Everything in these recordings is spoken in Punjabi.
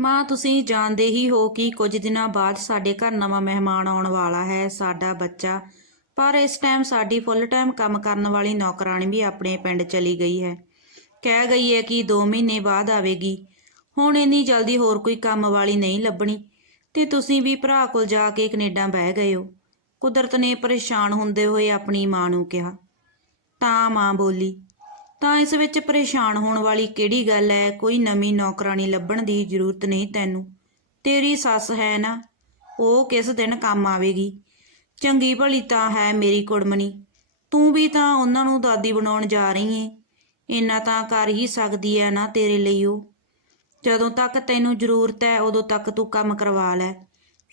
ਮਾਂ ਤੁਸੀਂ ਜਾਣਦੇ ਹੀ ਹੋ ਕਿ ਕੁਝ ਦਿਨਾਂ ਬਾਅਦ ਸਾਡੇ ਘਰ ਨਵਾਂ ਮਹਿਮਾਨ ਆਉਣ ਵਾਲਾ ਹੈ, ਸਾਡਾ ਬੱਚਾ। ਪਰ ਇਸ ਟਾਈਮ ਸਾਡੀ ਫੁੱਲ ਟਾਈਮ ਕੰਮ ਕਰਨ ਵਾਲੀ ਨੌਕਰਾਣੀ ਵੀ ਆਪਣੇ ਪਿੰਡ ਚਲੀ ਗਈ ਹੈ। ਕਹਿ ਗਈ ਹੈ ਕਿ 2 ਮਹੀਨੇ ਬਾਅਦ ਆਵੇਗੀ। ਹੁਣ ਇੰਨੀ ਜਲਦੀ ਹੋਰ ਕੋਈ ਕੰਮ ਵਾਲੀ ਨਹੀਂ ਲੱਭਣੀ ਤੇ ਤੁਸੀਂ ਵੀ ਭਰਾ ਕੋਲ ਜਾ ਕੇ ਕੈਨੇਡਾ ਬਹਿ ਗਏ ਹੋ। ਕੁਦਰਤ ਨੇ ਪਰੇਸ਼ਾਨ ਹੁੰਦੇ ਹੋਏ ਆਪਣੀ ਮਾਂ ਨੂੰ ਕਿਹਾ। ਤਾਂ ਮਾਂ ਬੋਲੀ, ਤਾਂ ਇਸ ਵਿੱਚ ਪਰੇਸ਼ਾਨ ਹੋਣ ਵਾਲੀ ਕਿਹੜੀ ਗੱਲ ਹੈ? ਕੋਈ ਨਵੀਂ ਨੌਕਰਾਣੀ ਲੱਭਣ ਦੀ ਜ਼ਰੂਰਤ ਨਹੀਂ ਤੈਨੂੰ। ਤੇਰੀ ਸੱਸ ਹੈ ਨਾ, ਉਹ ਕਿਸ ਦਿਨ ਕੰਮ ਆਵੇਗੀ। ਚੰਗੀ ਭਲੀ ਤਾਂ ਹੈ ਮੇਰੀ ਕੁੜਮਣੀ। ਤੂੰ ਵੀ ਤਾਂ ਉਹਨਾਂ ਨੂੰ ਦਾਦੀ ਬਣਾਉਣ ਜਾ ਰਹੀ ਏ। ਇੰਨਾ ਤਾਂ ਕਰ ਹੀ ਸਕਦੀ ਹੈ ਨਾ ਤੇਰੇ ਲਈ ਉਹ। ਜਦੋਂ ਤੱਕ ਤੈਨੂੰ ਜ਼ਰੂਰਤ ਹੈ ਉਦੋਂ ਤੱਕ ਤੂੰ ਕੰਮ ਕਰਵਾ ਲੈ,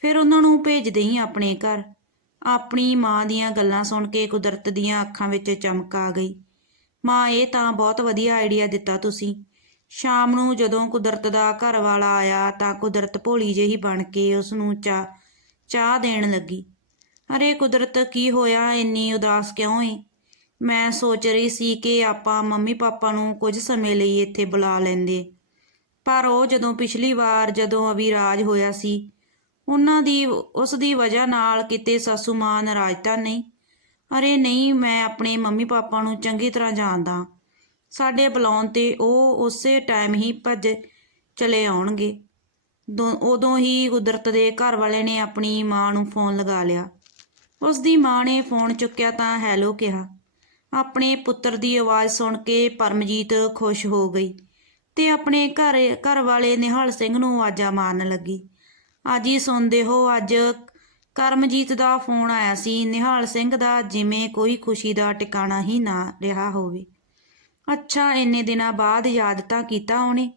ਫਿਰ ਉਹਨਾਂ ਨੂੰ ਭੇਜ ਦੇਈਂ ਆਪਣੇ ਘਰ। ਆਪਣੀ ਮਾਂ ਦੀਆਂ ਗੱਲਾਂ ਸੁਣ ਕੇ ਕੁਦਰਤ ਦੀਆਂ ਅੱਖਾਂ ਵਿੱਚ ਚਮਕ ਆ ਗਈ। ਮਾਂ, ਇਹ ਤਾਂ ਬਹੁਤ ਵਧੀਆ ਆਈਡੀਆ ਦਿੱਤਾ ਤੁਸੀਂ। ਸ਼ਾਮ ਨੂੰ ਜਦੋਂ ਕੁਦਰਤ ਦਾ ਘਰ ਵਾਲਾ ਆਇਆ ਤਾਂ ਕੁਦਰਤ ਭੋਲੀ ਜਿਹੀ ਬਣ ਕੇ ਉਸ ਨੂੰ ਚਾਹ ਦੇਣ ਲੱਗੀ। ਅਰੇ ਕੁਦਰਤ, ਕੀ ਹੋਇਆ? ਇੰਨੀ ਉਦਾਸ ਕਿਉਂ ਏ? ਮੈਂ ਸੋਚ ਰਹੀ ਸੀ ਕਿ ਆਪਾਂ ਮੰਮੀ ਪਾਪਾ ਨੂੰ ਕੁਝ ਸਮੇਂ ਲਈ ਇੱਥੇ ਬੁਲਾ ਲੈਂਦੇ, ਪਰ ਉਹ ਜਦੋਂ ਪਿਛਲੀ ਵਾਰ ਜਦੋਂ ਅਭਿਰਾਜ ਹੋਇਆ ਸੀ ਉਸ ਦੀ ਵਜ੍ਹਾ ਨਾਲ ਕਿਤੇ ਸਾਸੂ ਮਾਂ ਨਾਰਾਜ਼ ਤਾਂ ਨਹੀਂ? ਅਰੇ ਨਹੀਂ, ਮੈਂ ਆਪਣੇ ਮੰਮੀ ਪਾਪਾ ਨੂੰ ਚੰਗੀ ਤਰ੍ਹਾਂ ਜਾਣਦਾ। ਸਾਡੇ ਬੁਲਾਉਣ 'ਤੇ ਉਹ ਉਸੇ ਟਾਈਮ ਹੀ ਭੱਜ ਚਲੇ ਆਉਣਗੇ। ਉਦੋਂ ਹੀ ਕੁਦਰਤ ਦੇ ਘਰ ਵਾਲੇ ਨੇ ਆਪਣੀ ਮਾਂ ਨੂੰ ਫੋਨ ਲਗਾ ਲਿਆ। ਉਸ ਦੀ ਮਾਂ ਨੇ ਫੋਨ ਚੁੱਕਿਆ ਤਾਂ ਹੈਲੋ ਕਿਹਾ। ਆਪਣੇ ਪੁੱਤਰ ਦੀ ਆਵਾਜ਼ ਸੁਣ ਕੇ ਪਰਮਜੀਤ ਖੁਸ਼ ਹੋ ਗਈ ਤੇ ਆਪਣੇ ਘਰ ਵਾਲੇ ਨਿਹਾਲ ਸਿੰਘ ਨੂੰ ਆਵਾਜ਼ਾਂ ਮਾਰਨ ਲੱਗੀ। ਅੱਜ ਹੀ ਸੁਣਦੇ ਹੋ, ਅੱਜ ਕਰਮਜੀਤ ਦਾ ਫੋਨ ਆਇਆ ਸੀ। ਨਿਹਾਲ ਸਿੰਘ ਦਾ ਜਿਵੇਂ ਕੋਈ ਖੁਸ਼ੀ ਦਾ ਟਿਕਾਣਾ ਹੀ ਨਾ ਰਿਹਾ ਹੋਵੇ। ਅੱਛਾ, ਇੰਨੇ ਦਿਨਾਂ ਬਾਅਦ ਯਾਦ ਤਾਂ ਕੀਤਾ ਉਹਨੇ।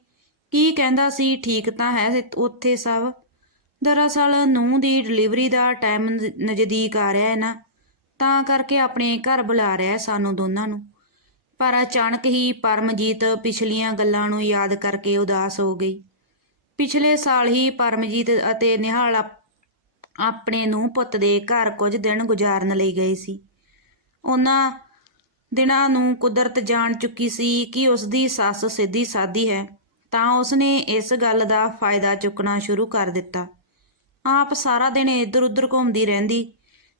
ਕੀ ਕਹਿੰਦਾ ਸੀ? ਠੀਕ ਤਾਂ ਹੈ ਉੱਥੇ ਸਭ? ਦਰਅਸਲ ਨੂੰਹ ਦੀ ਡਿਲੀਵਰੀ ਦਾ ਟਾਈਮ ਨਜ਼ਦੀਕ ਆ ਰਿਹਾ ਹੈ ਨਾ, ਤਾਂ ਕਰਕੇ ਆਪਣੇ ਘਰ ਬੁਲਾ ਰਿਹਾ ਸਾਨੂੰ ਦੋਨਾਂ ਨੂੰ। ਪਰ ਅਚਾਨਕ ਹੀ ਪਰਮਜੀਤ ਪਿਛਲੀਆਂ ਗੱਲਾਂ ਨੂੰ ਯਾਦ ਕਰਕੇ ਉਦਾਸ ਹੋ ਗਈ। ਪਿਛਲੇ ਸਾਲ ਹੀ ਪਰਮਜੀਤ ਅਤੇ ਨਿਹਾਲ ਆਪਣੇ ਨੂੰਹ ਪੁੱਤ ਦੇ ਘਰ ਕੁਝ ਦਿਨ ਗੁਜ਼ਾਰਨ ਲਈ ਗਏ ਸੀ। ਉਹਨਾਂ ਦਿਨਾਂ ਨੂੰ ਕੁਦਰਤ ਜਾਣ ਚੁੱਕੀ ਸੀ ਕਿ ਉਸ ਦੀ ਸੱਸ ਸਿੱਧੀ ਸਾਦੀ ਹੈ, ਤਾਂ ਉਸਨੇ ਇਸ ਗੱਲ ਦਾ ਫਾਇਦਾ ਚੁੱਕਣਾ ਸ਼ੁਰੂ ਕਰ ਦਿੱਤਾ। ਆਪ ਸਾਰਾ ਦਿਨ ਇੱਧਰ ਉੱਧਰ ਘੁੰਮਦੀ ਰਹਿੰਦੀ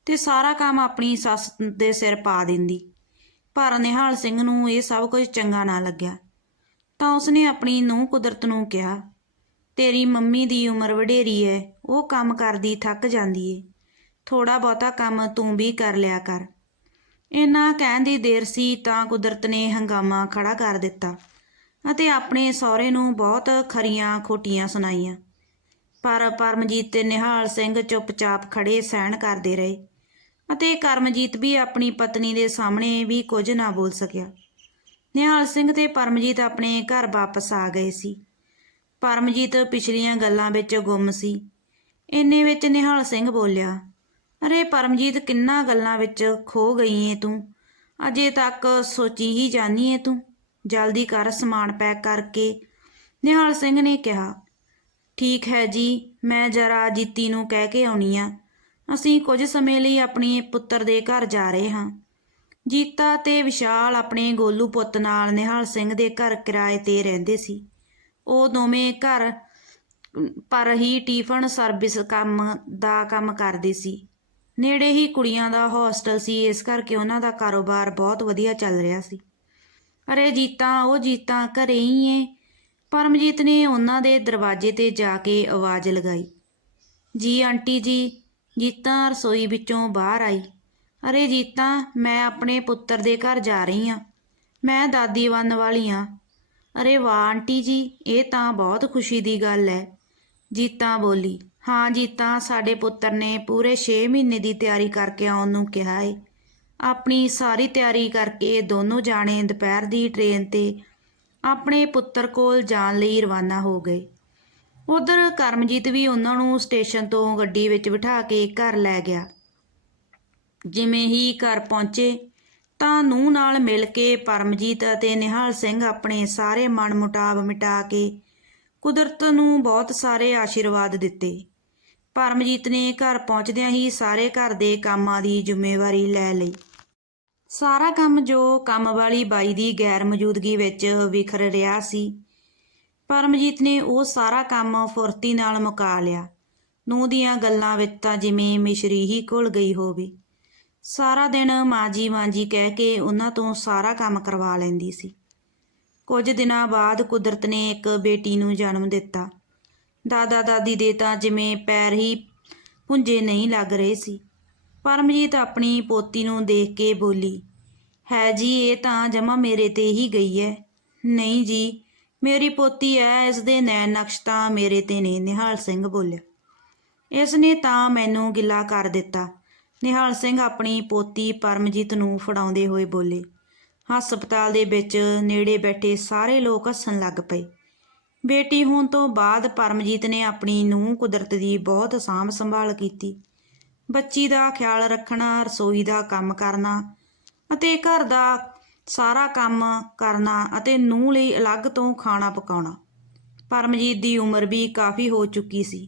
ਤੇ ਸਾਰਾ ਕੰਮ ਆਪਣੀ ਸੱਸ ਦੇ ਸਿਰ ਪਾ ਦਿੰਦੀ। ਪਰ ਨਿਹਾਲ ਸਿੰਘ ਨੂੰ ਇਹ ਸਭ ਕੁਝ ਚੰਗਾ ਨਾ ਲੱਗਿਆ, ਤਾਂ ਉਸਨੇ ਆਪਣੀ ਨੂੰਹ ਕੁਦਰਤ ਨੂੰ ਕਿਹਾ, ਤੇਰੀ ਮੰਮੀ ਦੀ ਉਮਰ ਵਡੇਰੀ ਹੈ, ਉਹ ਕੰਮ ਕਰਦੀ ਥੱਕ ਜਾਂਦੀ ਏ। ਥੋੜਾ ਬਹੁਤਾ ਕੰਮ ਤੂੰ ਵੀ ਕਰ ਲਿਆ ਕਰ। ਇੰਨਾ ਕਹਿਣ ਦੀ ਦੇਰ ਸੀ ਤਾਂ ਕੁਦਰਤ ਨੇ ਹੰਗਾਮਾ ਖੜਾ ਕਰ ਦਿੱਤਾ ਅਤੇ ਆਪਣੇ ਸਹੁਰੇ ਨੂੰ ਬਹੁਤ ਖਰੀਆਂ ਖੋਟੀਆਂ ਸੁਣਾਈਆਂ। ਪਰ ਪਰਮਜੀਤ ਤੇ ਨਿਹਾਲ ਸਿੰਘ ਚੁੱਪਚਾਪ ਖੜੇ ਸਹਿਣ ਕਰਦੇ ਰਹੇ ਅਤੇ ਕਰਮਜੀਤ ਵੀ ਆਪਣੀ ਪਤਨੀ ਦੇ ਸਾਹਮਣੇ ਵੀ ਕੁਝ ਨਾ ਬੋਲ ਸਕਿਆ। ਨਿਹਾਲ ਸਿੰਘ ਤੇ ਪਰਮਜੀਤ ਆਪਣੇ ਘਰ ਵਾਪਸ ਆ ਗਏ ਸੀ। ਪਰਮਜੀਤ ਪਿਛਲੀਆਂ ਗੱਲਾਂ ਵਿੱਚ ਗੁੰਮ ਸੀ। ਇੰਨੇ ਵਿੱਚ ਨਿਹਾਲ ਸਿੰਘ ਬੋਲਿਆ, ਅਰੇ ਪਰਮਜੀਤ, ਕਿੰਨਾ ਗੱਲਾਂ ਵਿੱਚ ਖੋ ਗਈ ਏ ਤੂੰ? ਅਜੇ ਤੱਕ ਸੋਚੀ ਹੀ ਜਾਨੀ ਏ ਤੂੰ? ਜਲਦੀ ਕਰ, ਸਮਾਨ ਪੈਕ ਕਰਕੇ। ਨਿਹਾਲ ਸਿੰਘ ਨੇ ਕਿਹਾ। ਠੀਕ ਹੈ ਜੀ, ਮੈਂ ਜਰਾ ਜੀਤੀ ਨੂੰ ਕਹਿ ਕੇ ਆਉਣੀ ਆ। ਅਸੀਂ ਕੁਝ ਸਮੇਂ ਲਈ ਆਪਣੇ ਪੁੱਤਰ ਦੇ ਘਰ ਜਾ ਰਹੇ ਹਾਂ। ਜੀਤਾ ਤੇ ਵਿਸ਼ਾਲ ਆਪਣੇ ਗੋਲੂ ਪੁੱਤ ਨਾਲ ਨਿਹਾਲ ਸਿੰਘ ਦੇ ਘਰ ਕਿਰਾਏ 'ਤੇ ਰਹਿੰਦੇ ਸੀ। ਉਹ ਦੋਵੇਂ ਘਰ ਪਰ ਹੀ ਟਿਫਨ ਸਰਵਿਸ ਦਾ ਕੰਮ ਕਰਦੇ ਸੀ। ਨੇੜੇ ਹੀ ਕੁੜੀਆਂ ਦਾ ਹੋਸਟਲ ਸੀ, ਇਸ ਕਰਕੇ ਉਹਨਾਂ ਦਾ ਕਾਰੋਬਾਰ ਬਹੁਤ ਵਧੀਆ ਚੱਲ ਰਿਹਾ ਸੀ। ਅਰੇ ਜੀਤਾ, ਉਹ ਜੀਤਾ ਘਰੇ ਹੀ ਏ? ਪਰਮਜੀਤ ਨੇ ਉਹਨਾਂ ਦੇ ਦਰਵਾਜ਼ੇ 'ਤੇ ਜਾ ਕੇ ਆਵਾਜ਼ ਲਗਾਈ। ਜੀ ਆਂਟੀ ਜੀ। ਜੀਤਾ ਰਸੋਈ ਵਿੱਚੋਂ ਬਾਹਰ ਆਈ। ਅਰੇ ਜੀਤਾ, ਮੈਂ ਆਪਣੇ ਪੁੱਤਰ ਦੇ ਘਰ ਜਾ ਰਹੀ ਹਾਂ। ਮੈਂ ਦਾਦੀ ਬਣਨ ਵਾਲੀ ਹਾਂ। ਅਰੇ ਵਾਹ ਆਂਟੀ ਜੀ, ਇਹ ਤਾਂ ਬਹੁਤ ਖੁਸ਼ੀ ਦੀ ਗੱਲ ਹੈ। ਜੀਤਾ ਬੋਲੀ। ਹਾਂ ਜੀਤਾ, ਸਾਡੇ ਪੁੱਤਰ ਨੇ ਪੂਰੇ 6 ਮਹੀਨੇ ਦੀ ਤਿਆਰੀ ਕਰਕੇ ਆਉਣ ਨੂੰ ਕਿਹਾ ਏ। ਆਪਣੀ ਸਾਰੀ ਤਿਆਰੀ ਕਰਕੇ ਦੋਨੋਂ ਜਾਣੇ ਦੁਪਹਿਰ ਦੀ ਟ੍ਰੇਨ 'ਤੇ ਆਪਣੇ ਪੁੱਤਰ ਕੋਲ ਜਾਣ ਲਈ ਰਵਾਨਾ ਹੋ ਗਏ। ਉਧਰ ਕਰਮਜੀਤ ਵੀ ਉਹਨਾਂ ਨੂੰ ਸਟੇਸ਼ਨ ਤੋਂ ਗੱਡੀ ਵਿੱਚ ਬਿਠਾ ਕੇ ਘਰ ਲੈ ਗਿਆ। ਜਿਵੇਂ ਹੀ ਘਰ ਪਹੁੰਚੇ ਤਾਂ ਨੂੰਹ ਨਾਲ ਮਿਲ ਕੇ ਪਰਮਜੀਤ ਅਤੇ ਨਿਹਾਲ ਸਿੰਘ ਆਪਣੇ ਸਾਰੇ ਮਨਮੁਟਾਵ ਮਿਟਾ ਕੇ ਕੁਦਰਤ ਨੂੰ ਬਹੁਤ ਸਾਰੇ ਆਸ਼ੀਰਵਾਦ ਦਿੱਤੇ। ਪਰਮਜੀਤ ਨੇ ਘਰ ਪਹੁੰਚਦਿਆਂ ਹੀ ਸਾਰੇ ਘਰ ਦੇ ਕੰਮਾਂ ਦੀ ਜ਼ਿੰਮੇਵਾਰੀ ਲੈ ਲਈ। ਸਾਰਾ ਕੰਮ ਜੋ ਕੰਮ ਵਾਲੀ ਬਾਈ ਦੀ ਗੈਰ ਮੌਜੂਦਗੀ ਵਿੱਚ ਵਿਖਰ ਰਿਹਾ ਸੀ। ਪਰਮਜੀਤ ਨੇ ਉਹ ਸਾਰਾ ਕੰਮ ਫੁਰਤੀ ਨਾਲ ਮੁਕਾ ਲਿਆ। ਨੂੰਹ ਦੀਆਂ ਗੱਲਾਂ ਵਿੱਚ ਤਾਂ ਜਿਵੇਂ ਮਿਸ਼ਰੀ ਹੀ ਘੁਲ ਗਈ ਹੋਵੇ। ਸਾਰਾ ਦਿਨ ਮਾਂਜੀ ਮਾਂਜੀ ਕਹਿ ਕੇ ਉਹਨਾਂ ਤੋਂ ਸਾਰਾ ਕੰਮ ਕਰਵਾ ਲੈਂਦੀ ਸੀ। ਕੁਝ ਦਿਨਾਂ ਬਾਅਦ ਕੁਦਰਤ ਨੇ ਇੱਕ ਬੇਟੀ ਨੂੰ ਜਨਮ ਦਿੱਤਾ। ਦਾਦਾ ਦਾਦੀ ਦੇ ਤਾਂ ਜਿਵੇਂ ਪੈਰ ਹੀ ਪੁੰਜੇ ਨਹੀਂ ਲੱਗ ਰਹੇ ਸੀ। ਪਰਮਜੀਤ ਆਪਣੀ ਪੋਤੀ ਨੂੰ ਦੇਖ ਕੇ ਬੋਲੀ, ਹੈ ਜੀ, ਇਹ ਤਾਂ ਜਮਾ ਮੇਰੇ ਤੇ ਹੀ ਗਈ ਹੈ। ਨਹੀਂ ਜੀ, ਮੇਰੀ ਪੋਤੀ ਹੈ, ਇਸ ਦੇ ਨੈਣ ਨਕਸ਼ ਤਾਂ ਮੇਰੇ ਤੇ ਨੇ, ਨਿਹਾਲ ਸਿੰਘ ਬੋਲਿਆ। ਇਸ ਨੇ ਤਾਂ ਮੈਨੂੰ ਗਿੱਲਾ ਕਰ ਦਿੱਤਾ, ਨਿਹਾਲ ਸਿੰਘ ਆਪਣੀ ਪੋਤੀ ਪਰਮਜੀਤ ਨੂੰ ਫੜਾਉਂਦੇ ਹੋਏ ਬੋਲੇ। ਹਸਪਤਾਲ ਦੇ ਵਿੱਚ ਨੇੜੇ ਬੈਠੇ ਸਾਰੇ ਲੋਕ ਹੱਸਣ ਲੱਗ ਪਏ। ਬੇਟੀ ਹੋਣ ਤੋਂ ਬਾਅਦ ਪਰਮਜੀਤ ਨੇ ਆਪਣੀ ਨੂੰਹ ਕੁਦਰਤ ਦੀ ਬਹੁਤ ਸਾਂਭ ਸੰਭਾਲ ਕੀਤੀ। ਬੱਚੀ ਦਾ ਖਿਆਲ ਰੱਖਣਾ, ਰਸੋਈ ਦਾ ਕੰਮ ਕਰਨਾ ਅਤੇ ਘਰ ਦਾ ਸਾਰਾ ਕੰਮ ਕਰਨਾ ਅਤੇ ਨੂੰਹ ਲਈ ਅਲੱਗ ਤੋਂ ਖਾਣਾ ਪਕਾਉਣਾ। ਪਰਮਜੀਤ ਦੀ ਉਮਰ ਵੀ ਕਾਫੀ ਹੋ ਚੁੱਕੀ ਸੀ,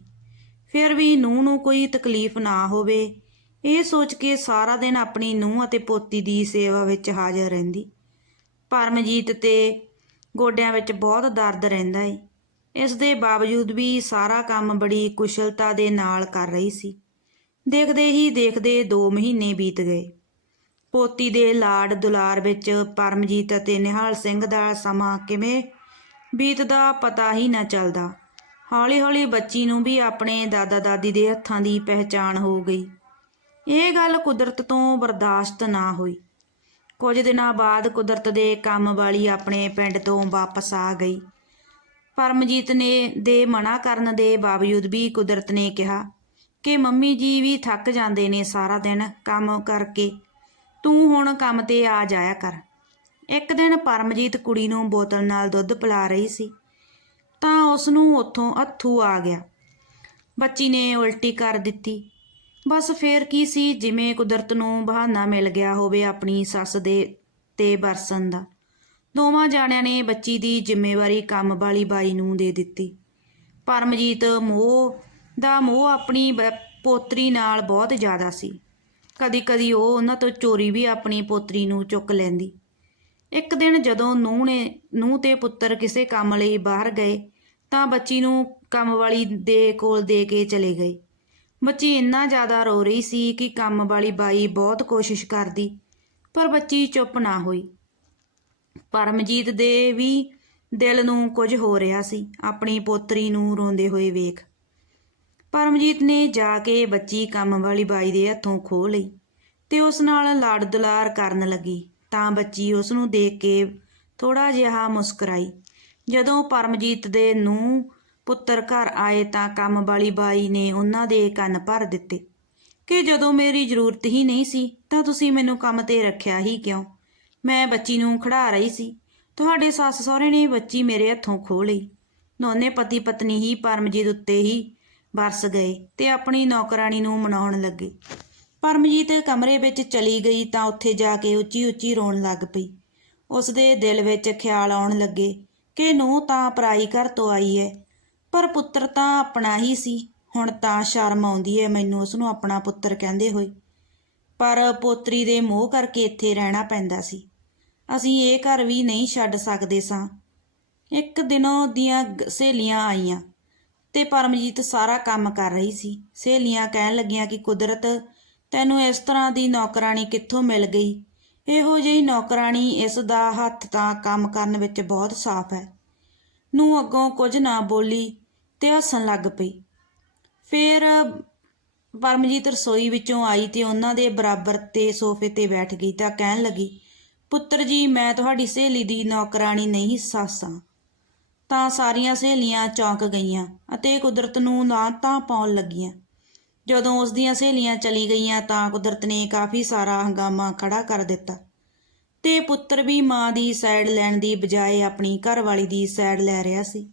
ਫਿਰ ਵੀ ਨੂੰਹ ਨੂੰ ਕੋਈ ਤਕਲੀਫ ਨਾ ਹੋਵੇ, ਇਹ ਸੋਚ ਕੇ ਸਾਰਾ ਦਿਨ ਆਪਣੀ ਨੂੰਹ ਅਤੇ ਪੋਤੀ ਦੀ ਸੇਵਾ ਵਿੱਚ ਹਾਜ਼ਰ ਰਹਿੰਦੀ। ਪਰਮਜੀਤ ਤੇ ਗੋਡਿਆਂ ਵਿੱਚ ਬਹੁਤ ਦਰਦ ਰਹਿੰਦਾ ਏ। ਇਸ ਦੇ ਬਾਵਜੂਦ ਵੀ ਸਾਰਾ ਕੰਮ ਬੜੀ ਕੁਸ਼ਲਤਾ ਦੇ ਨਾਲ ਕਰ ਰਹੀ ਸੀ। ਦੇਖਦੇ ਹੀ ਦੇਖਦੇ 2 ਮਹੀਨੇ ਬੀਤ ਗਏ। ਪੋਤੀ ਦੇ ਲਾਡ ਦੁਲਾਰ ਵਿੱਚ ਪਰਮਜੀਤ ਅਤੇ ਨਿਹਾਲ ਸਿੰਘ ਦਾ ਸਮਾਂ ਕਿਵੇਂ ਬੀਤਦਾ ਪਤਾ ਹੀ ਨਾ ਚੱਲਦਾ। ਹੌਲੀ ਹੌਲੀ ਬੱਚੀ ਨੂੰ ਵੀ ਆਪਣੇ ਦਾਦਾ ਦਾਦੀ ਦੇ ਹੱਥਾਂ ਦੀ ਪਹਿਚਾਣ ਹੋ ਗਈ। ਇਹ ਗੱਲ ਕੁਦਰਤ ਤੋਂ ਬਰਦਾਸ਼ਤ ਨਾ ਹੋਈ। ਕੁਝ ਦਿਨਾਂ ਬਾਅਦ ਕੁਦਰਤ ਦੇ ਕੰਮ ਵਾਲੀ ਆਪਣੇ ਪਿੰਡ ਤੋਂ ਵਾਪਸ ਆ ਗਈ। ਪਰਮਜੀਤ ਦੇ ਮਨਾ ਕਰਨ ਦੇ ਬਾਵਜੂਦ ਵੀ ਕੁਦਰਤ ਨੇ ਕਿਹਾ ਕਿ ਮੰਮੀ ਜੀ ਵੀ ਥੱਕ ਜਾਂਦੇ ਨੇ ਸਾਰਾ ਦਿਨ ਕੰਮ ਕਰਕੇ, ਤੂੰ ਹੁਣ ਕੰਮ ਤੇ ਆ ਜਾਇਆ ਕਰ। ਇੱਕ ਦਿਨ ਪਰਮਜੀਤ ਕੁੜੀ ਨੂੰ ਬੋਤਲ ਨਾਲ ਦੁੱਧ ਪਿਲਾ ਰਹੀ ਸੀ ਤਾਂ ਉਸ ਨੂੰ ਉੱਥੋਂ ਅੱਥੂ ਆ ਗਿਆ। ਬੱਚੀ ਨੇ ਉਲਟੀ ਕਰ ਦਿੱਤੀ। ਬਸ ਫੇਰ ਕੀ ਸੀ, ਜਿਵੇਂ ਕੁਦਰਤ ਨੂੰ ਬਹਾਨਾ ਮਿਲ ਗਿਆ ਹੋਵੇ ਆਪਣੀ ਸੱਸ ਦੇ ਤੇ ਬਰਸਣ ਦਾ। ਦੋਵਾਂ ਜਾਣਿਆਂ ਨੇ ਬੱਚੀ ਦੀ ਜ਼ਿੰਮੇਵਾਰੀ ਕੰਮ ਵਾਲੀ ਬਾਈ ਨੂੰ ਦੇ ਦਿੱਤੀ। ਪਰਮਜੀਤ ਮੋਹ ਆਪਣੀ ਪੋਤਰੀ ਨਾਲ ਬਹੁਤ ਜ਼ਿਆਦਾ ਸੀ। ਕਦੀ ਕਦੀ ਉਹ ਉਹਨਾਂ ਤੋਂ ਚੋਰੀ ਵੀ ਆਪਣੀ ਪੋਤਰੀ ਨੂੰ ਚੁੱਕ ਲੈਂਦੀ। ਇੱਕ ਦਿਨ ਜਦੋਂ ਨੂੰਹ ਤੇ ਪੁੱਤਰ ਕਿਸੇ ਕੰਮ ਲਈ ਬਾਹਰ ਗਏ ਤਾਂ ਬੱਚੀ ਨੂੰ ਕੰਮ ਵਾਲੀ ਦੇ ਕੋਲ ਦੇ ਕੇ ਚਲੇ ਗਏ। ਬੱਚੀ ਇੰਨਾ ਜ਼ਿਆਦਾ ਰੋ ਰਹੀ ਸੀ ਕਿ ਕੰਮ ਵਾਲੀ ਬਾਈ ਬਹੁਤ ਕੋਸ਼ਿਸ਼ ਕਰਦੀ, ਪਰ ਬੱਚੀ ਚੁੱਪ ਨਾ ਹੋਈ। ਪਰਮਜੀਤ ਦੇ ਵੀ ਦਿਲ ਨੂੰ ਕੁਝ ਹੋ ਰਿਹਾ ਸੀ ਆਪਣੀ ਪੋਤਰੀ ਨੂੰ ਰੋਂਦੇ ਹੋਏ ਵੇਖ। ਪਰਮਜੀਤ ਨੇ ਜਾ ਕੇ ਬੱਚੀ ਕੰਮ ਵਾਲੀ ਬਾਈ ਦੇ ਹੱਥੋਂ ਖੋਹ ਲਈ ਤੇ ਉਸ ਨਾਲ ਲਾਡ ਦੁਲਾਰ ਕਰਨ ਲੱਗੀ ਤਾਂ ਬੱਚੀ ਉਸ ਨੂੰ ਦੇਖ ਕੇ ਥੋੜਾ ਜਿਹਾ ਮੁਸਕਰਾਈ। ਜਦੋਂ ਪਰਮਜੀਤ ਦੇ ਨੂੰਹ ਪੁੱਤਰ ਘਰ ਆਏ ਤਾਂ ਕੰਮ ਵਾਲੀ ਬਾਈ ਨੇ ਉਹਨਾਂ ਦੇ ਕੰਨ ਭਰ ਦਿੱਤੇ ਕਿ ਜਦੋਂ ਮੇਰੀ ਜ਼ਰੂਰਤ ਹੀ ਨਹੀਂ ਸੀ ਤਾਂ ਤੁਸੀਂ ਮੈਨੂੰ ਕੰਮ ਤੇ ਰੱਖਿਆ ਹੀ ਕਿਉਂ? ਮੈਂ ਬੱਚੀ ਨੂੰ ਖਿਡਾ ਰਹੀ ਸੀ, ਤੁਹਾਡੇ ਸੱਸ ਸਹੁਰੇ ਨੇ ਬੱਚੀ ਮੇਰੇ ਹੱਥੋਂ ਖੋਹ ਲਈ। ਦੋਨੇ ਪਤੀ ਪਤਨੀ ਹੀ ਪਰਮਜੀਤ ਉੱਤੇ ਹੀ ਵਰਸ ਗਏ ਤੇ ਆਪਣੀ ਨੌਕਰਾਣੀ ਨੂੰ ਮਨਾਉਣ ਲੱਗੇ। ਪਰਮਜੀਤ ਕਮਰੇ ਵਿੱਚ ਚਲੀ ਗਈ ਤਾਂ ਉੱਥੇ ਜਾ ਕੇ ਉੱਚੀ ਉੱਚੀ ਰੋਣ ਲੱਗ ਪਈ। ਉਸ ਦੇ ਦਿਲ ਵਿੱਚ ਖਿਆਲ ਆਉਣ ਲੱਗੇ ਕਿ ਨੂੰਹ ਤਾਂ ਪਰਾਈ ਘਰ ਤੋਂ ਆਈ ਹੈ, ਪਰ ਪੁੱਤਰ ਤਾਂ ਆਪਣਾ ਹੀ ਸੀ। ਹੁਣ ਤਾਂ ਸ਼ਰਮ ਆਉਂਦੀ ਹੈ ਮੈਨੂੰ ਉਸ ਨੂੰ ਆਪਣਾ ਪੁੱਤਰ ਕਹਿੰਦੇ ਹੋਏ, ਪਰ ਪੋਤਰੀ ਦੇ ਮੋਹ ਕਰਕੇ ਇੱਥੇ ਰਹਿਣਾ ਪੈਂਦਾ ਸੀ। ਅਸੀਂ ਇਹ ਘਰ ਵੀ ਨਹੀਂ ਛੱਡ ਸਕਦੇ ਸਾਂ। ਇੱਕ ਦਿਨੋਂ ਦੀਆਂ ਸਹੇਲੀਆਂ ਆਈਆਂ ਤੇ ਪਰਮਜੀਤ ਸਾਰਾ ਕੰਮ ਕਰ ਰਹੀ ਸੀ। ਸਹੇਲੀਆਂ ਕਹਿਣ ਲੱਗੀਆਂ ਕਿ ਕੁਦਰਤ, ਤੈਨੂੰ ਇਸ ਤਰ੍ਹਾਂ ਦੀ ਨੌਕਰਾਣੀ ਕਿੱਥੋਂ ਮਿਲ ਗਈ? ਇਹੋ ਜਿਹੀ ਨੌਕਰਾਣੀ, ਇਸ ਦਾ ਹੱਥ ਤਾਂ ਕੰਮ ਕਰਨ ਵਿੱਚ ਬਹੁਤ ਸਾਫ਼ ਹੈ। ਨੂੰ ਅੱਗੋਂ ਕੁਝ ਨਾ ਬੋਲੀ ਤੇ ਹੱਸਣ ਲੱਗ ਪਈ। ਫਿਰ ਪਰਮਜੀਤ ਰਸੋਈ ਵਿੱਚੋਂ ਆਈ ਤੇ ਉਹਨਾਂ ਦੇ ਬਰਾਬਰ ਤੇ ਸੋਫੇ ਤੇ ਬੈਠ ਗਈ ਤਾਂ ਕਹਿਣ ਲੱਗੀ, ਪੁੱਤਰ ਜੀ, ਮੈਂ ਤੁਹਾਡੀ ਸਹੇਲੀ ਦੀ ਨੌਕਰਾਣੀ ਨਹੀਂ ਸੱਸ ਹਾਂ। ਤਾਂ ਸਾਰੀਆਂ ਸਹੇਲੀਆਂ ਚੌਂਕ ਗਈਆਂ ਅਤੇ ਕੁਦਰਤ ਨੂੰ ਨਾ ਤਾਂ ਪਾਉਣ ਲੱਗੀਆਂ। ਜਦੋਂ ਉਸ ਦੀਆਂ ਸਹੇਲੀਆਂ ਚਲੀ ਗਈਆਂ ਤਾਂ ਕੁਦਰਤ ਨੇ ਕਾਫੀ ਸਾਰਾ ਹੰਗਾਮਾ ਖੜਾ ਕਰ ਦਿੱਤਾ ਤੇ ਪੁੱਤਰ ਵੀ ਮਾਂ ਦੀ ਸਾਈਡ ਲੈਣ ਦੀ ਬਜਾਏ ਆਪਣੀ ਘਰਵਾਲੀ ਦੀ ਸਾਈਡ ਲੈ ਰਿਹਾ ਸੀ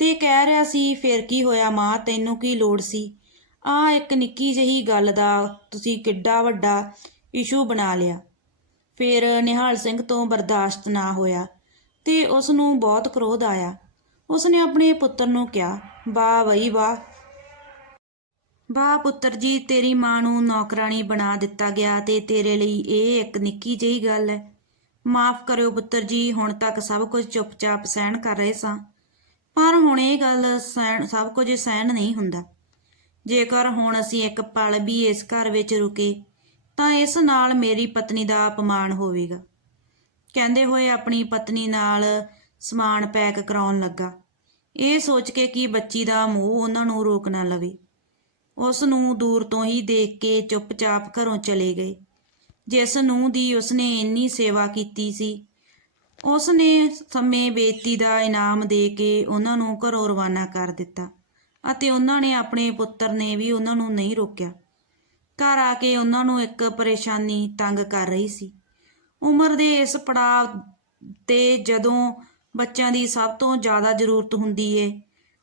ਤੇ ਕਹਿ ਰਿਹਾ ਸੀ, ਫਿਰ ਕੀ ਹੋਇਆ ਮਾਂ, ਤੈਨੂੰ ਕੀ ਲੋੜ ਸੀ? ਆਹ ਇੱਕ ਨਿੱਕੀ ਜਿਹੀ ਗੱਲ ਦਾ ਤੁਸੀਂ ਕਿੱਡਾ ਵੱਡਾ ਇਸ਼ੂ ਬਣਾ ਲਿਆ। ਫਿਰ ਨਿਹਾਲ ਸਿੰਘ ਤੋਂ ਬਰਦਾਸ਼ਤ ਨਾ ਹੋਇਆ ਤੇ ਉਸ ਨੂੰ ਬਹੁਤ ਕ੍ਰੋਧ ਆਇਆ। ਉਸਨੇ ਆਪਣੇ ਪੁੱਤਰ ਨੂੰ ਕਿਹਾ, ਵਾਹ ਬਈ ਵਾਹ, ਵਾਹ ਪੁੱਤਰ ਜੀ, ਤੇਰੀ ਮਾਂ ਨੂੰ ਨੌਕਰਾਣੀ ਬਣਾ ਦਿੱਤਾ ਗਿਆ ਤੇ ਤੇਰੇ ਲਈ ਇਹ ਇੱਕ ਨਿੱਕੀ ਜਿਹੀ ਗੱਲ ਹੈ। ਮਾਫ਼ ਕਰਿਓ ਪੁੱਤਰ ਜੀ, ਹੁਣ ਤੱਕ ਸਭ ਕੁਝ ਚੁੱਪਚਾਪ ਸਹਿਣ ਕਰ ਰਹੇ ਸਾਂ, ਪਰ ਹੁਣ ਇਹ ਗੱਲ ਸਭ ਕੁਝ ਸਹਿਣ ਨਹੀਂ ਹੁੰਦਾ। ਜੇਕਰ ਹੁਣ ਅਸੀਂ ਇੱਕ ਪਲ ਵੀ ਇਸ ਘਰ ਵਿੱਚ ਰੁਕੇ ਤਾਂ ਇਸ ਨਾਲ ਮੇਰੀ ਪਤਨੀ ਦਾ ਅਪਮਾਨ ਹੋਵੇਗਾ। ਕਹਿੰਦੇ ਹੋਏ ਆਪਣੀ ਪਤਨੀ ਨਾਲ ਸਮਾਨ ਪੈਕ ਕਰਾਉਣ ਲੱਗਾ, ਇਹ ਸੋਚ ਕੇ ਕਿ ਬੱਚੀ ਦਾ ਮੂੰਹ ਉਹਨਾਂ ਨੂੰ ਰੋਕ ਨਾ ਲਵੇ। ਉਸ ਨੂੰ ਦੂਰ ਤੋਂ ਹੀ ਦੇਖ ਕੇ ਚੁੱਪਚਾਪ ਘਰੋਂ ਚਲੇ ਗਏ। ਜਿਸ ਨੂੰਹ ਦੀ ਉਸਨੇ ਇੰਨੀ ਸੇਵਾ ਕੀਤੀ ਸੀ, ਉਸਨੇ ਸਮੇਂ ਬੇਇੱਜ਼ਤੀ ਦਾ ਇਨਾਮ ਦੇ ਕੇ ਉਹਨਾਂ ਨੂੰ ਘਰੋਂ ਰਵਾਨਾ ਕਰ ਦਿੱਤਾ ਅਤੇ ਉਹਨਾਂ ਨੇ ਆਪਣੇ ਪੁੱਤਰ ਨੇ ਵੀ ਉਹਨਾਂ ਨੂੰ ਨਹੀਂ ਰੋਕਿਆ। ਘਰ ਆ ਕੇ ਉਹਨਾਂ ਨੂੰ ਇੱਕ ਪਰੇਸ਼ਾਨੀ ਤੰਗ ਕਰ ਰਹੀ ਸੀ। ਉਮਰ ਦੇ ਇਸ ਪੜਾਅ 'ਤੇ ਜਦੋਂ ਬੱਚਿਆਂ ਦੀ ਸਭ ਤੋਂ ਜ਼ਿਆਦਾ ਜ਼ਰੂਰਤ ਹੁੰਦੀ ਏ,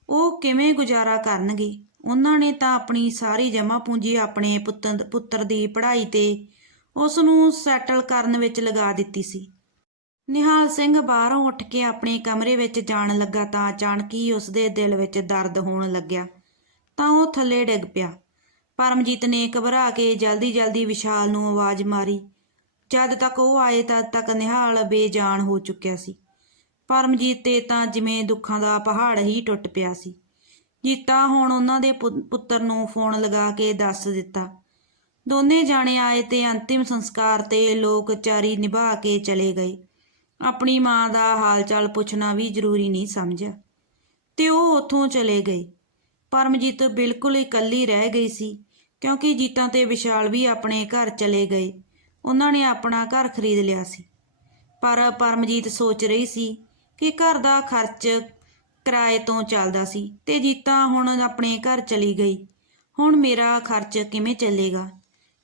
ਉਹ ਕਿਵੇਂ ਗੁਜ਼ਾਰਾ ਕਰਨਗੇ? ਉਹਨਾਂ ਨੇ ਤਾਂ ਆਪਣੀ ਸਾਰੀ ਜਮ੍ਹਾਂ ਪੂੰਜੀ ਆਪਣੇ ਪੁੱਤਰ ਦੀ ਪੜ੍ਹਾਈ ਤੇ ਉਸ ਨੂੰ ਸੈਟਲ ਕਰਨ ਵਿੱਚ ਲਗਾ ਦਿੱਤੀ ਸੀ। ਨਿਹਾਲ ਸਿੰਘ ਬਾਹਰੋਂ ਉੱਠ ਕੇ ਆਪਣੇ ਕਮਰੇ ਵਿੱਚ ਜਾਣ ਲੱਗਾ ਤਾਂ ਅਚਾਨਕ ਹੀ ਉਸਦੇ ਦਿਲ ਵਿੱਚ ਦਰਦ ਹੋਣ ਲੱਗਿਆ ਤਾਂ ਉਹ ਥੱਲੇ ਡਿੱਗ ਪਿਆ। ਪਰਮਜੀਤ ਨੇ ਘਬਰਾ ਕੇ ਜਲਦੀ ਵਿਸ਼ਾਲ ਨੂੰ ਆਵਾਜ਼ ਮਾਰੀ। ਜਦ ਤੱਕ ਉਹ ਆਏ ਤਦ ਤੱਕ ਨਿਹਾਲ ਬੇਜਾਨ ਹੋ ਚੁੱਕਿਆ ਸੀ। ਪਰਮਜੀਤ ਤੇ ਤਾਂ ਜਿਵੇਂ ਦੁੱਖਾਂ ਦਾ ਪਹਾੜ ਹੀ ਟੁੱਟ ਪਿਆ ਸੀ। ਜੀਤਾ ਹੁਣ ਉਹਨਾਂ ਦੇ ਪੁੱਤਰ ਨੂੰ ਫੋਨ ਲਗਾ ਕੇ ਦੱਸ ਦਿੱਤਾ। ਦੋਨੇ ਜਾਣੇ ਆਏ ਤੇ ਅੰਤਿਮ ਸੰਸਕਾਰ ਤੇ ਲੋਕਚਾਰੀ ਨਿਭਾ ਕੇ ਚਲੇ ਗਏ। ਆਪਣੀ ਮਾਂ ਦਾ ਹਾਲ ਚਾਲ ਪੁੱਛਣਾ ਵੀ ਜ਼ਰੂਰੀ ਨਹੀਂ ਸਮਝਿਆ ਤੇ ਉਹ ਉੱਥੋਂ ਚਲੇ ਗਏ। ਪਰਮਜੀਤ ਬਿਲਕੁਲ ਇਕੱਲੀ ਰਹਿ ਗਈ ਸੀ ਕਿਉਂਕਿ ਜੀਤਾ ਤੇ ਵਿਸ਼ਾਲ ਵੀ ਆਪਣੇ ਘਰ ਚਲੇ ਗਏ। ਉਹਨਾਂ ਨੇ ਆਪਣਾ ਘਰ ਖਰੀਦ ਲਿਆ ਸੀ। ਪਰ ਪਰਮਜੀਤ ਸੋਚ ਰਹੀ ਸੀ ਕਿ ਘਰ ਦਾ ਖਰਚ ਕਿਰਾਏ ਤੋਂ ਚੱਲਦਾ ਸੀ ਤੇ ਜੀਤਾ ਹੁਣ ਆਪਣੇ ਘਰ ਚਲੀ ਗਈ। ਹੁਣ ਮੇਰਾ ਖਰਚ ਕਿਵੇਂ ਚੱਲੇਗਾ?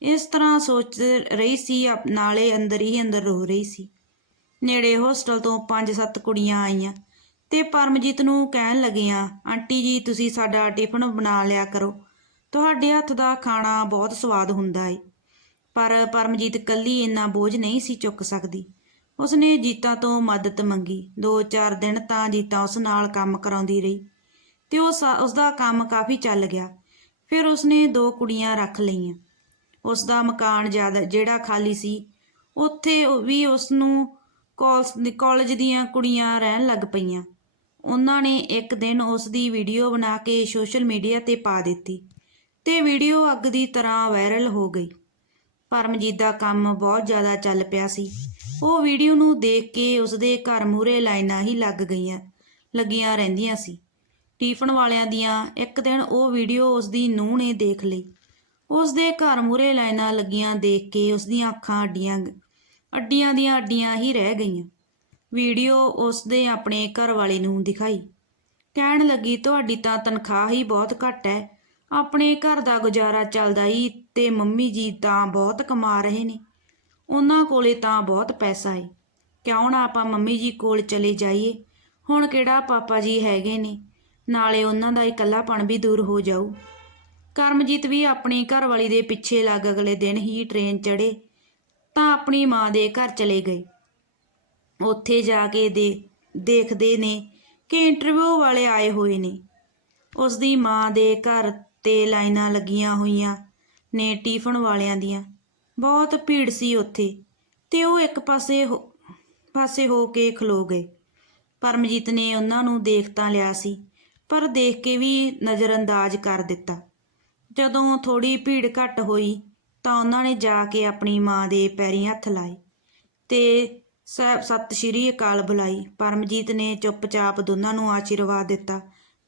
ਇਸ ਤਰ੍ਹਾਂ ਸੋਚ ਰਹੀ ਸੀ, ਨਾਲੇ ਅੰਦਰ ਹੀ ਅੰਦਰ ਰੋ ਰਹੀ ਸੀ। ਨੇੜੇ ਹੋਸਟਲ ਤੋਂ 5-7 ਕੁੜੀਆਂ ਆਈਆਂ ਤੇ ਪਰਮਜੀਤ ਨੂੰ ਕਹਿਣ ਲੱਗੀਆਂ, ਆਂਟੀ ਜੀ ਤੁਸੀਂ ਸਾਡਾ ਟਿਫਨ ਬਣਾ ਲਿਆ ਕਰੋ, ਤੁਹਾਡੇ ਹੱਥ ਦਾ ਖਾਣਾ ਬਹੁਤ ਸਵਾਦ ਹੁੰਦਾ ਏ। ਪਰ ਪਰਮਜੀਤ ਇਕੱਲੀ ਇੰਨਾ ਬੋਝ ਨਹੀਂ ਸੀ ਚੁੱਕ ਸਕਦੀ। ਉਸਨੇ ਜੀਤਾ ਤੋਂ ਮਦਦ ਮੰਗੀ। 2-4 ਦਿਨ ਤਾਂ ਜੀਤਾ ਉਸ ਨਾਲ ਕੰਮ ਕਰਾਉਂਦੀ ਰਹੀ ਤੇ ਉਸਦਾ ਕੰਮ ਕਾਫੀ ਚੱਲ ਗਿਆ। ਫਿਰ ਉਸਨੇ 2 ਕੁੜੀਆਂ ਰੱਖ ਲਈਆਂ। ਉਸਦਾ ਮਕਾਨ ਜਿਹੜਾ ਖਾਲੀ ਸੀ ਉੱਥੇ ਵੀ ਉਸਨੂੰ ਕਾਲਜ ਦੀਆਂ ਕੁੜੀਆਂ ਰਹਿਣ ਲੱਗ ਪਈਆਂ। ਉਹਨਾਂ ਨੇ ਇੱਕ ਦਿਨ ਉਸ ਦੀ ਵੀਡੀਓ ਬਣਾ ਕੇ ਸੋਸ਼ਲ ਮੀਡੀਆ ਤੇ ਪਾ ਦਿੱਤੀ ਤੇ ਵੀਡੀਓ ਅੱਗ ਦੀ ਤਰ੍ਹਾਂ ਵਾਇਰਲ ਹੋ ਗਈ। ਪਰਮਜੀਤ ਦਾ ਕੰਮ ਬਹੁਤ ਜ਼ਿਆਦਾ ਚੱਲ ਪਿਆ ਸੀ। ਉਹ ਵੀਡੀਓ ਨੂੰ ਦੇਖ ਕੇ ਉਸਦੇ ਘਰ ਮੂਹਰੇ ਲਾਈਨਾਂ ਹੀ ਲੱਗੀਆਂ ਰਹਿੰਦੀਆਂ ਸੀ ਟਿਫਨ ਵਾਲਿਆਂ ਦੀਆਂ। ਇੱਕ ਦਿਨ ਉਹ ਵੀਡੀਓ ਉਸਦੀ ਨੂੰਹ ਨੇ ਦੇਖ ਲਈ। ਉਸਦੇ ਘਰ ਮੂਹਰੇ ਲਾਈਨਾਂ ਲੱਗੀਆਂ ਦੇਖ ਕੇ ਉਸਦੀਆਂ ਅੱਖਾਂ ਅੱਡੀਆਂ ਦੀਆਂ ਅੱਡੀਆਂ ਹੀ ਰਹਿ ਗਈਆਂ। ਵੀਡੀਓ ਉਸਦੇ ਆਪਣੇ ਘਰ ਵਾਲੇ ਨੂੰ ਦਿਖਾਈ। ਕਹਿਣ ਲੱਗੀ, ਤੁਹਾਡੀ ਤਾਂ ਤਨਖਾਹ ਹੀ ਬਹੁਤ ਘੱਟ ਹੈ, ਆਪਣੇ ਘਰ ਦਾ ਗੁਜ਼ਾਰਾ ਚੱਲਦਾ ਹੀ ਤੇ ਮੰਮੀ ਜੀ ਤਾਂ ਬਹੁਤ ਕਮਾ ਰਹੇ ਨੇ, ਉਹਨਾਂ ਕੋਲੇ ਤਾਂ ਬਹੁਤ ਪੈਸਾ ਏ। ਕਿਉਂ ਨਾ ਆਪਾਂ ਮੰਮੀ ਜੀ ਕੋਲ ਚਲੇ ਜਾਈਏ, ਹੁਣ ਕਿਹੜਾ ਪਾਪਾ ਜੀ ਹੈਗੇ ਨੇ, ਨਾਲੇ ਉਹਨਾਂ ਦਾ ਇਕੱਲਾਪਣ ਵੀ ਦੂਰ ਹੋ ਜਾਊ। ਕਰਮਜੀਤ ਵੀ ਆਪਣੀ ਘਰਵਾਲੀ ਦੇ ਪਿੱਛੇ ਲੱਗ ਅਗਲੇ ਦਿਨ ਹੀ ਟ੍ਰੇਨ ਚੜ੍ਹੇ ਤਾਂ ਆਪਣੀ ਮਾਂ ਦੇ ਘਰ ਚਲੇ ਗਏ। ਉੱਥੇ ਜਾ ਕੇ ਦੇਖਦੇ ਨੇ ਕਿ ਇੰਟਰਵਿਊ ਵਾਲੇ ਆਏ ਹੋਏ ਨੇ। ਉਸ ਦੀ ਮਾਂ ਦੇ ਘਰ ਤੇ ਲਾਈਨਾਂ ਲੱਗੀਆਂ ਹੋਈਆਂ ਨੇ ਟਿਫਨ ਵਾਲਿਆਂ ਦੀਆਂ। ਬਹੁਤ ਭੀੜ ਸੀ ਉੱਥੇ ਤੇ ਉਹ ਇੱਕ ਪਾਸੇ ਹੋ ਕੇ ਖਲੋ ਗਏ। ਪਰਮਜੀਤ ਨੇ ਉਹਨਾਂ ਨੂੰ ਦੇਖ ਤਾਂ ਲਿਆ ਸੀ ਪਰ ਦੇਖ ਕੇ ਵੀ ਨਜ਼ਰਅੰਦਾਜ਼ ਕਰ ਦਿੱਤਾ। ਜਦੋਂ ਥੋੜੀ ਭੀੜ ਘੱਟ ਹੋਈ ਤਾਂ ਉਹਨਾਂ ਨੇ ਜਾ ਕੇ ਆਪਣੀ ਮਾਂ ਦੇ ਪੈਰੀਂ ਹੱਥ ਲਾਏ ਤੇ ਸਤਿ ਸ਼੍ਰੀ ਅਕਾਲ ਬੁਲਾਈ। ਪਰਮਜੀਤ ਨੇ ਚੁੱਪਚਾਪ ਦੋਨਾਂ ਨੂੰ ਆਸ਼ੀਰਵਾਦ ਦਿੱਤਾ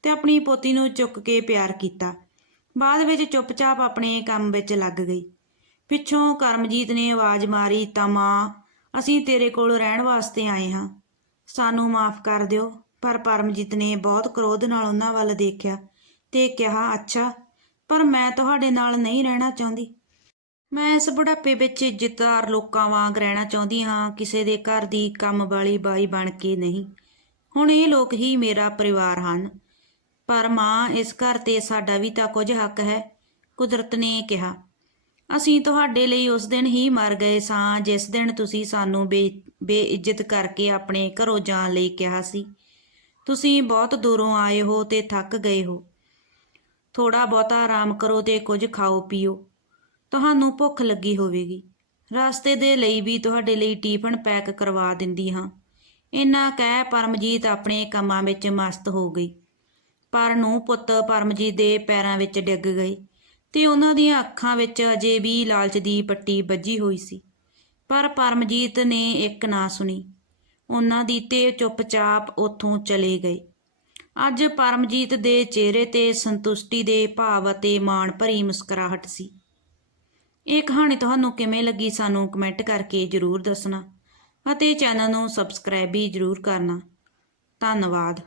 ਤੇ ਆਪਣੀ ਪੋਤੀ ਨੂੰ ਚੁੱਕ ਕੇ ਪਿਆਰ ਕੀਤਾ। ਬਾਅਦ ਵਿੱਚ ਚੁੱਪਚਾਪ ਆਪਣੇ ਕੰਮ ਵਿੱਚ ਲੱਗ ਗਈ। ਪਿੱਛੋਂ ਕਰਮਜੀਤ ਨੇ ਆਵਾਜ਼ ਮਾਰੀ ਤਾਂ ਮਾਂ, ਅਸੀਂ ਤੇਰੇ ਕੋਲ ਰਹਿਣ ਵਾਸਤੇ ਆਏ ਹਾਂ, ਸਾਨੂੰ ਮਾਫ਼ ਕਰ ਦਿਓ। ਪਰ ਪਰਮਜੀਤ ਨੇ ਬਹੁਤ ਕ੍ਰੋਧ ਨਾਲ ਉਹਨਾਂ ਵੱਲ ਦੇਖਿਆ ਤੇ ਕਿਹਾ, ਅੱਛਾ, ਪਰ ਮੈਂ ਤੁਹਾਡੇ ਨਾਲ ਨਹੀਂ ਰਹਿਣਾ ਚਾਹੁੰਦੀ। ਮੈਂ ਇਸ ਬੁਢਾਪੇ ਵਿੱਚ ਇੱਜ਼ਤਦਾਰ ਲੋਕਾਂ ਵਾਂਗ ਰਹਿਣਾ ਚਾਹੁੰਦੀ ਹਾਂ, ਕਿਸੇ ਦੇ ਘਰ ਦੀ ਕੰਮ ਵਾਲੀ ਬਾਈ ਬਣ ਕੇ ਨਹੀਂ। ਹੁਣ ਇਹ ਲੋਕ ਹੀ ਮੇਰਾ ਪਰਿਵਾਰ ਹਨ। ਪਰ ਮਾਂ, ਇਸ ਘਰ ਤੇ ਸਾਡਾ ਵੀ ਤਾਂ ਕੁਝ ਹੱਕ ਹੈ, ਕੁਦਰਤ ਨੇ ਕਿਹਾ। ਅਸੀਂ ਤੁਹਾਡੇ ਲਈ ਉਸ ਦਿਨ ਹੀ ਮਰ ਗਏ ਸਾਂ ਜਿਸ ਦਿਨ ਤੁਸੀਂ ਸਾਨੂੰ ਬੇਇੱਜ਼ਤ ਕਰਕੇ ਆਪਣੇ ਘਰੋਂ ਜਾਣ ਲਈ ਕਿਹਾ ਸੀ। ਤੁਸੀਂ ਬਹੁਤ ਦੂਰੋਂ ਆਏ ਹੋ ਤੇ ਥੱਕ ਗਏ ਹੋ, ਥੋੜਾ ਬਹੁਤਾ ਆਰਾਮ ਕਰੋ ਤੇ ਕੁਝ ਖਾਓ ਪੀਓ, ਤੁਹਾਨੂੰ ਭੁੱਖ ਲੱਗੀ ਹੋਵੇਗੀ। ਰਸਤੇ ਦੇ ਲਈ ਵੀ ਤੁਹਾਡੇ ਲਈ ਟਿਫਨ ਪੈਕ ਕਰਵਾ ਦਿੰਦੀ ਹਾਂ। ਇੰਨਾ ਕਹਿ ਪਰਮਜੀਤ ਆਪਣੇ ਕੰਮਾਂ ਵਿੱਚ ਮਸਤ ਹੋ ਗਈ। ਪਰ ਨੂੰ ਪੁੱਤ ਪਰਮਜੀਤ ਦੇ ਪੈਰਾਂ ਵਿੱਚ ਡਿੱਗ ਗਏ ਤੇ ਉਹਨਾਂ ਦੀਆਂ ਅੱਖਾਂ ਵਿੱਚ ਅਜੇ ਵੀ ਲਾਲਚ ਦੀ ਪੱਟੀ ਵੱਜੀ ਹੋਈ ਸੀ। ਪਰ ਪਰਮਜੀਤ ਨੇ ਇੱਕ ਨਾ ਸੁਣੀ ਉਹਨਾਂ ਦੀ ਤੇ ਚੁੱਪਚਾਪ ਉੱਥੋਂ ਚਲੇ ਗਏ। ਅੱਜ ਪਰਮਜੀਤ ਦੇ ਚਿਹਰੇ ਤੇ ਸੰਤੁਸ਼ਟੀ ਦੇ ਭਾਵ ਅਤੇ ਮਾਣ ਭਰੀ ਮੁਸਕਰਾਹਟ ਸੀ। ਇਹ ਕਹਾਣੀ ਤੁਹਾਨੂੰ ਕਿਵੇਂ ਲੱਗੀ ਸਾਨੂੰ ਕਮੈਂਟ ਕਰਕੇ ਜ਼ਰੂਰ ਦੱਸਣਾ ਅਤੇ ਚੈਨਲ ਨੂੰ ਸਬਸਕ੍ਰਾਈਬ ਵੀ ਜ਼ਰੂਰ ਕਰਨਾ। ਧੰਨਵਾਦ।